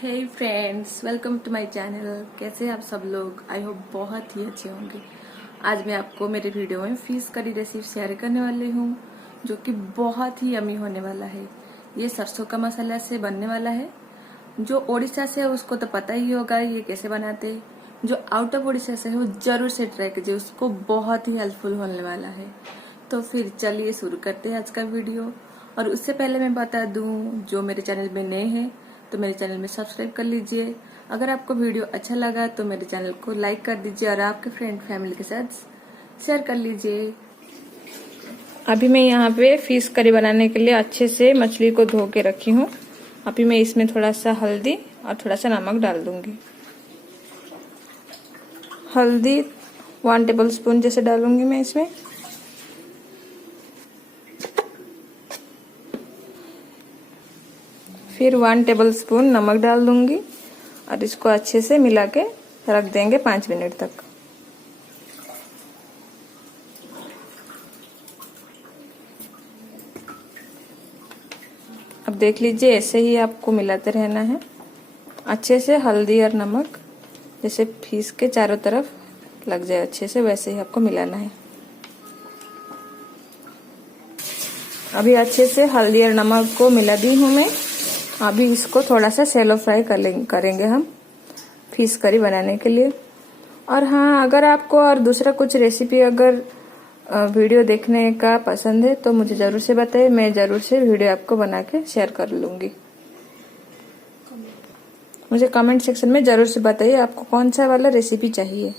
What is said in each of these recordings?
Hey friends, welcome to my channel. कैसे हैं आप सब लोग? आई होप बहुत ही अच्छे होंगे। आज मैं आपको मेरे वीडियो में फिश करी रेसिपी शेयर करने वाली हूँ, जो कि बहुत ही यमी होने वाला है। ये सरसों का मसाला से बनने वाला है। जो ओडिशा से है उसको तो पता ही होगा ये कैसे बनाते हैं। जो आउट ऑफ ओडिशा से है वो जरूर से ट्राई कीजिए, उसको बहुत ही हेल्पफुल होने वाला है। तो फिर चलिए शुरू करते हैं आज का वीडियो। और उससे पहले मैं बता दूं, जो मेरे चैनल में नए हैं तो मेरे चैनल में सब्सक्राइब कर लीजिए। अगर आपको वीडियो अच्छा लगा तो मेरे चैनल को लाइक कर दीजिए और आपके फ्रेंड फैमिली के साथ शेयर कर लीजिए। अभी मैं यहाँ पे फिश करी बनाने के लिए अच्छे से मछली को धो के रखी हूँ। अभी मैं इसमें थोड़ा सा हल्दी और थोड़ा सा नमक डाल दूंगी। हल्दी 1 टेबल स्पून जैसे डालूंगी मैं इसमें। फिर 1 टेबल स्पून नमक डाल दूंगी और इसको अच्छे से मिला के रख देंगे 5 मिनट तक। अब देख लीजिए, ऐसे ही आपको मिलाते रहना है अच्छे से। हल्दी और नमक जैसे फिश के चारों तरफ लग जाए अच्छे से, वैसे ही आपको मिलाना है। अभी अच्छे से हल्दी और नमक को मिला दी हूँ मैं। अभी इसको थोड़ा सा शैलो फ्राई करेंगे हम फिश करी बनाने के लिए। और हाँ, अगर आपको और दूसरा कुछ रेसिपी अगर वीडियो देखने का पसंद है तो मुझे जरूर से बताइए, मैं जरूर से वीडियो आपको बना के शेयर कर लूंगी। मुझे कमेंट सेक्शन में जरूर से बताइए आपको कौन सा वाला रेसिपी चाहिए।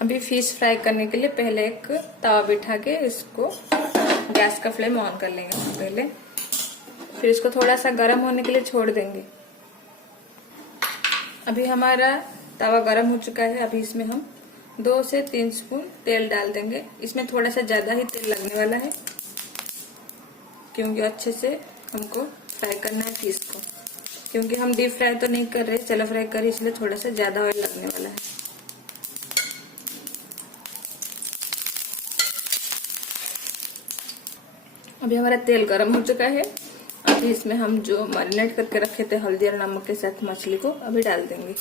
अभी फिश फ्राई करने के लिए पहले एक तवा बिठा के इसको गैस का फ्लेम ऑन कर लेंगे पहले। फिर इसको थोड़ा सा गर्म होने के लिए छोड़ देंगे। अभी हमारा तवा गर्म हो चुका है। अभी इसमें हम 2 से 3 स्पून तेल डाल देंगे। इसमें थोड़ा सा ज्यादा ही तेल लगने वाला है, क्योंकि अच्छे से हमको फ्राई करना है फिश को। क्योंकि हम डीप फ्राई तो नहीं कर रहे, चलो फ्राई कर, इसलिए थोड़ा सा ज्यादा ऑयल लगने वाला है। अभी हमारा तेल गर्म हो चुका है। अभी इसमें हम जो मैरिनेट करके रखे थे हल्दी और नमक के साथ मछली को अभी डाल देंगे।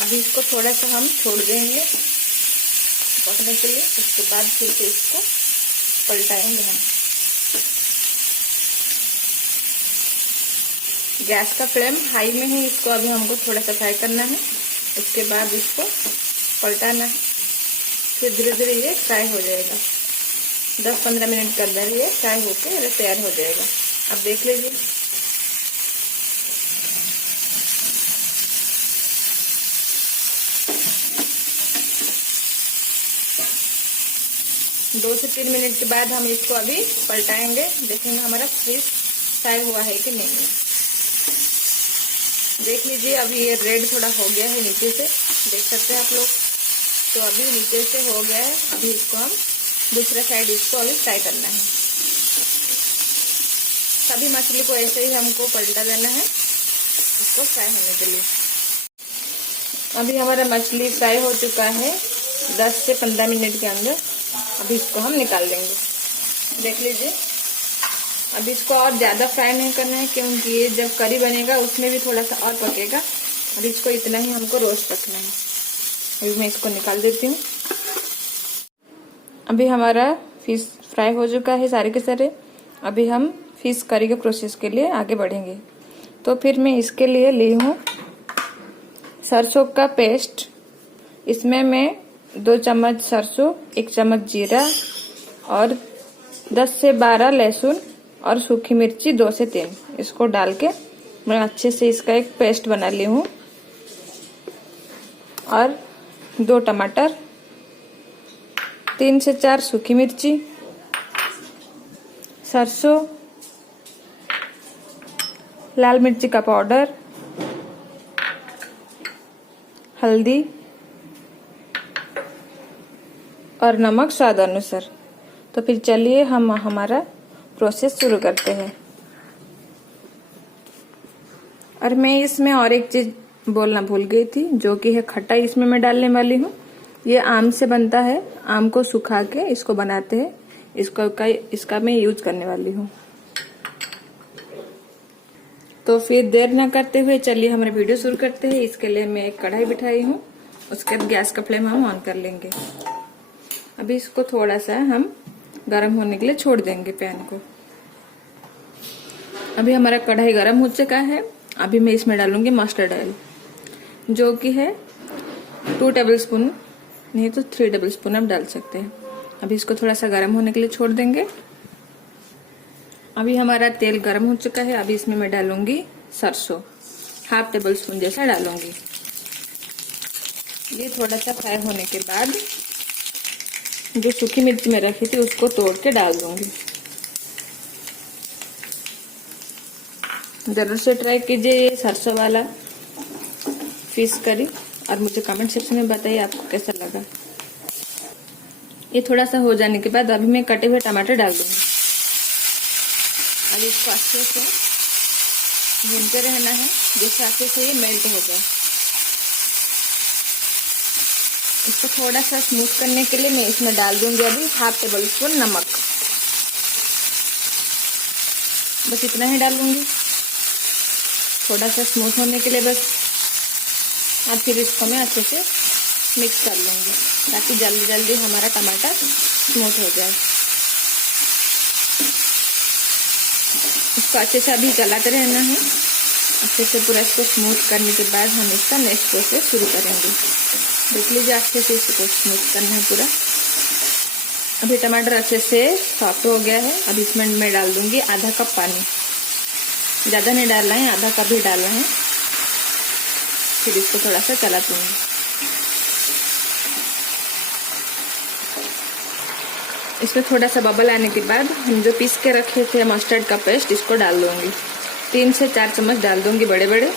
अभी इसको थोड़ा सा हम छोड़ देंगे पकने के लिए। उसके बाद फिर से इसको पलटाएंगे हम। गैस का फ्लेम हाई में ही इसको अभी हमको थोड़ा सा फ्राई करना है। उसके बाद इसको पलटाना है। फिर धीरे धीरे ये फ्राई हो जाएगा। 10-15 मिनट के अंदर ये फ्राई होके तैयार हो जाएगा। अब देख लीजिए, 2 से 3 मिनट के बाद हम इसको अभी पलटाएंगे। देखेंगे हमारा फिश फ्राई हुआ है कि नहीं है। देख लीजिए, अभी ये रेड थोड़ा हो गया है नीचे से, देख सकते हैं आप लोग। तो अभी नीचे से हो गया है। अभी इसको हम दूसरा साइड इसको अभी फ्राई करना है। सभी मछली को ऐसे ही हमको पलटा देना है इसको फ्राई होने के लिए। अभी हमारा मछली फ्राई हो चुका है 10 से 15 मिनट के अंदर। अभी इसको हम निकाल देंगे। देख लीजिए, अभी इसको और ज्यादा फ्राई नहीं करना है, क्योंकि ये जब करी बनेगा उसमें भी थोड़ा सा और पकेगा। अभी इसको इतना ही हमको रोस्ट रखना है। अभी मैं इसको निकाल देती हूँ। अभी हमारा फिश फ्राई हो चुका है सारे के सारे। अभी हम फिश करी के प्रोसेस के लिए आगे बढ़ेंगे। तो फिर मैं इसके लिए ली हूँ सरसों का पेस्ट। इसमें मैं 2 चम्मच सरसों, 1 चम्मच जीरा और 10 से 12 लहसुन और सूखी मिर्ची 2 से 3 इसको डाल के मैं अच्छे से इसका एक पेस्ट बना ली हूँ। और 2 टमाटर, 3 से 4 सूखी मिर्ची, सरसों, लाल मिर्ची का पाउडर, हल्दी और नमक स्वाद अनुसार। तो फिर चलिए हम हमारा प्रोसेस शुरू करते हैं। और मैं इसमें और एक चीज बोलना भूल गई थी, जो कि है खटाई इसमें मैं डालने वाली हूँ। ये आम से बनता है, आम को सुखा के इसको बनाते हैं, इसका मैं यूज करने वाली हूँ। तो फिर देर न करते हुए चलिए हमारे वीडियो शुरू करते हैं। इसके लिए मैं एक कढ़ाई बिठाई हूँ, उसके बाद गैस का फ्लेम हम ऑन कर लेंगे। अभी इसको थोड़ा सा हम गर्म होने के लिए छोड़ देंगे पैन को। अभी हमारा कढ़ाई गर्म हो चुका है। अभी मैं इसमें डालूंगी मस्टर्ड ऑयल, जो कि है 2 टेबलस्पून, नहीं तो 3 टेबलस्पून आप डाल सकते हैं। अभी इसको थोड़ा सा गर्म होने के लिए छोड़ देंगे। अभी हमारा तेल गर्म हो चुका है। अभी इसमें मैं डालूंगी सरसों, 1/2 टेबलस्पून जैसा डालूंगी। ये थोड़ा सा फ्राई होने के बाद जो सूखी मिर्च में रखी थी उसको तोड़ के डाल दूंगी। जरूर से ट्राई कीजिए ये सरसों वाला फिश करी, और मुझे कमेंट सेक्शन में बताइए आपको कैसा लगा। ये थोड़ा सा हो जाने के बाद अभी मैं कटे हुए टमाटर डाल दूंगी। अब इसको अच्छे से भूनते रहना है, जिससे अच्छे से ये मेल्ट हो जाए। इसको थोड़ा सा स्मूथ करने के लिए मैं इसमें डाल दूंगी अभी 1/2 टेबलस्पून नमक। बस इतना ही डालूंगी, थोड़ा सा स्मूथ होने के लिए बस। अब फिर इसको मैं अच्छे से मिक्स कर लूंगी, ताकि जल्दी जल्दी हमारा टमाटर स्मूथ हो जाए। इसको अच्छे से अभी चलाते रहना है, अच्छे से पूरा इसको स्मूथ करने के बाद हम इसका नेक्स्ट प्रोसेस शुरू करेंगे। देख लीजिए अच्छे से इसको स्मूथ करना है पूरा। अभी टमाटर अच्छे से सॉफ्ट हो गया है। अब इसमें मैं डाल दूंगी आधा कप पानी, ज़्यादा नहीं डालना है, आधा कप ही डालना है। फिर इसको थोड़ा सा चला दूंगी। इसमें थोड़ा सा बबल आने के बाद हम जो पीस के रखे थे मस्टर्ड का पेस्ट, इसको डाल दूंगी। 3 से 4 चम्मच डाल दूंगी, बड़े बड़े।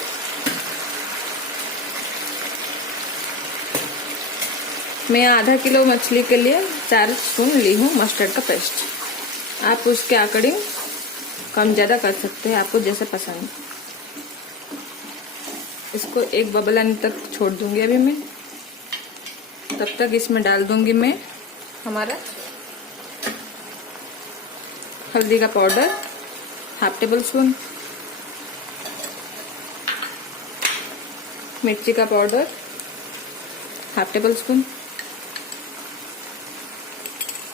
मैं आधा किलो मछली के लिए 4 स्पून ली हूँ मस्टर्ड का पेस्ट। आप उसके अकॉर्डिंग कम ज़्यादा कर सकते हैं, आपको जैसे पसंद। इसको एक बबल आने तक छोड़ दूंगी अभी मैं। तब तक इसमें डाल दूंगी मैं हमारा हल्दी का पाउडर 1/2 टेबलस्पून, मिर्ची का पाउडर 1/2 टेबलस्पून।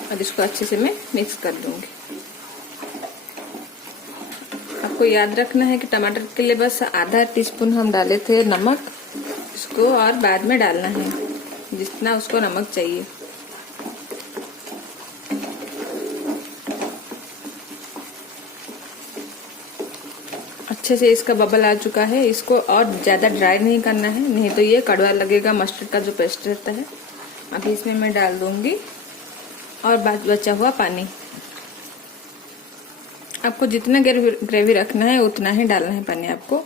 अब इसको अच्छे से मैं मिक्स कर दूंगी। आपको याद रखना है कि टमाटर के लिए बस आधा टीस्पून हम डाले थे नमक, इसको और बाद में डालना है जितना उसको नमक चाहिए। अच्छे से इसका बबल आ चुका है। इसको और ज़्यादा ड्राई नहीं करना है, नहीं तो ये कड़वा लगेगा मस्टर्ड का जो पेस्ट रहता है। अभी इसमें मैं डाल दूंगी और बाद बचा हुआ पानी। आपको जितना ग्रेवी रखना है उतना ही डालना है पानी आपको।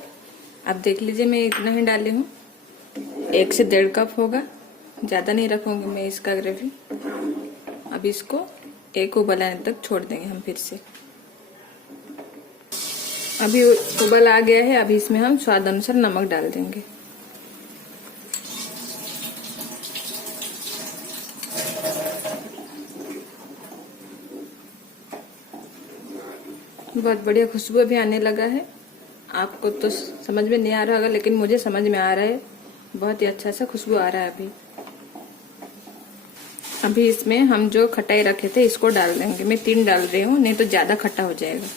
आप देख लीजिए मैं इतना ही डाली हूँ, 1 से 1.5 कप होगा, ज़्यादा नहीं रखूंगी मैं इसका ग्रेवी। अब इसको एक उबाल आने तक छोड़ देंगे हम फिर से। अभी उबाल आ गया है। अभी इसमें हम स्वाद अनुसार नमक डाल देंगे। बहुत बढ़िया खुशबू अभी आने लगा है। आपको तो समझ में नहीं आ रहा होगा, लेकिन मुझे समझ में आ रहा है। बहुत ही अच्छा सा खुशबू आ रहा है अभी इसमें हम जो खटाई रखे थे इसको डाल देंगे। मैं 3 डाल रही हूँ, नहीं तो ज्यादा खट्टा हो जाएगा।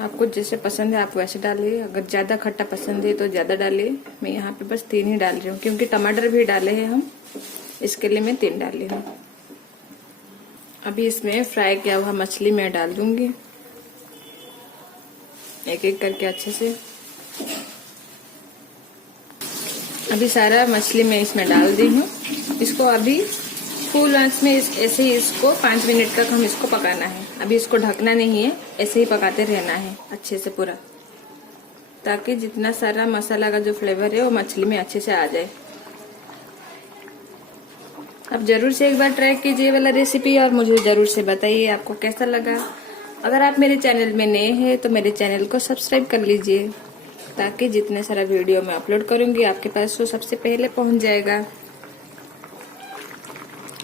आपको जैसे पसंद है आप वैसे डालिए, अगर ज्यादा खट्टा पसंद है तो ज्यादा डालिए। मैं यहाँ पे बस 3 ही डाल रही हूँ, क्योंकि टमाटर भी डाले हैं हम, इसके लिए मैं 3 डाली हूँ। अभी इसमें फ्राई किया हुआ मछली मैं डाल दूंगी, एक एक करके अच्छे से। अभी सारा मछली मैं इसमें डाल दी हूँ। इसको अभी फुल आंच में ऐसे ही इसको 5 मिनट तक हम इसको पकाना है। अभी इसको ढकना नहीं है, ऐसे ही पकाते रहना है अच्छे से पूरा, ताकि जितना सारा मसाला का जो फ्लेवर है वो मछली में अच्छे से आ जाए। आप जरूर से एक बार ट्राई कीजिए वाला रेसिपी और मुझे जरूर से बताइए आपको कैसा लगा। अगर आप मेरे चैनल में नए हैं तो मेरे चैनल को सब्सक्राइब कर लीजिए, ताकि जितने सारा वीडियो मैं अपलोड करूंगी आपके पास वो सबसे पहले पहुंच जाएगा।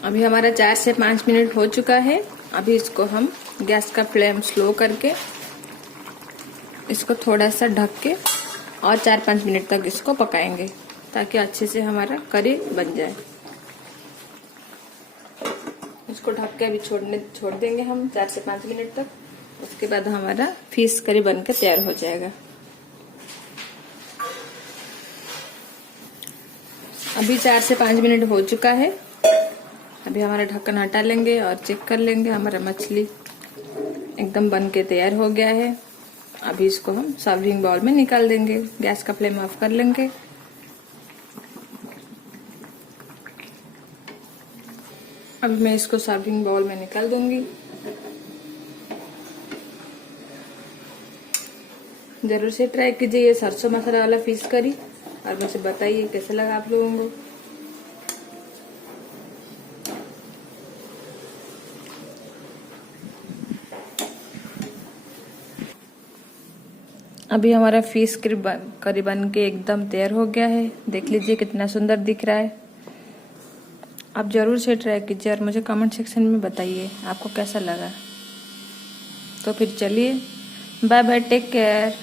अभी हमारा 4 से 5 मिनट हो चुका है। अभी इसको हम गैस का फ्लेम स्लो करके इसको थोड़ा सा ढक के और 4-5 मिनट तक इसको पकाएंगे, ताकि अच्छे से हमारा करी बन जाए। इसको ढक के अभी छोड़ देंगे हम 4 से 5 मिनट तक। उसके बाद हमारा फिश करी बनकर तैयार हो जाएगा। अभी 4 से 5 मिनट हो चुका है। अभी हमारा ढक्कन हटा लेंगे और चेक कर लेंगे। हमारा मछली एकदम बन के तैयार हो गया है। अभी इसको हम सर्विंग बाउल में निकाल देंगे। गैस का फ्लेम ऑफ कर लेंगे। अभी मैं इसको सर्विंग बाउल में निकाल दूंगी। जरूर से ट्राई कीजिए ये सरसों मसाला वाला फिश करी और मुझे बताइए कैसा लगा आप लोगों को। अभी हमारा फिश करी बन के एकदम तैयार हो गया है। देख लीजिए कितना सुंदर दिख रहा है। आप जरूर से ट्राई कीजिए और मुझे कमेंट सेक्शन में बताइए आपको कैसा लगा। तो फिर चलिए, बाय बाय, टेक केयर।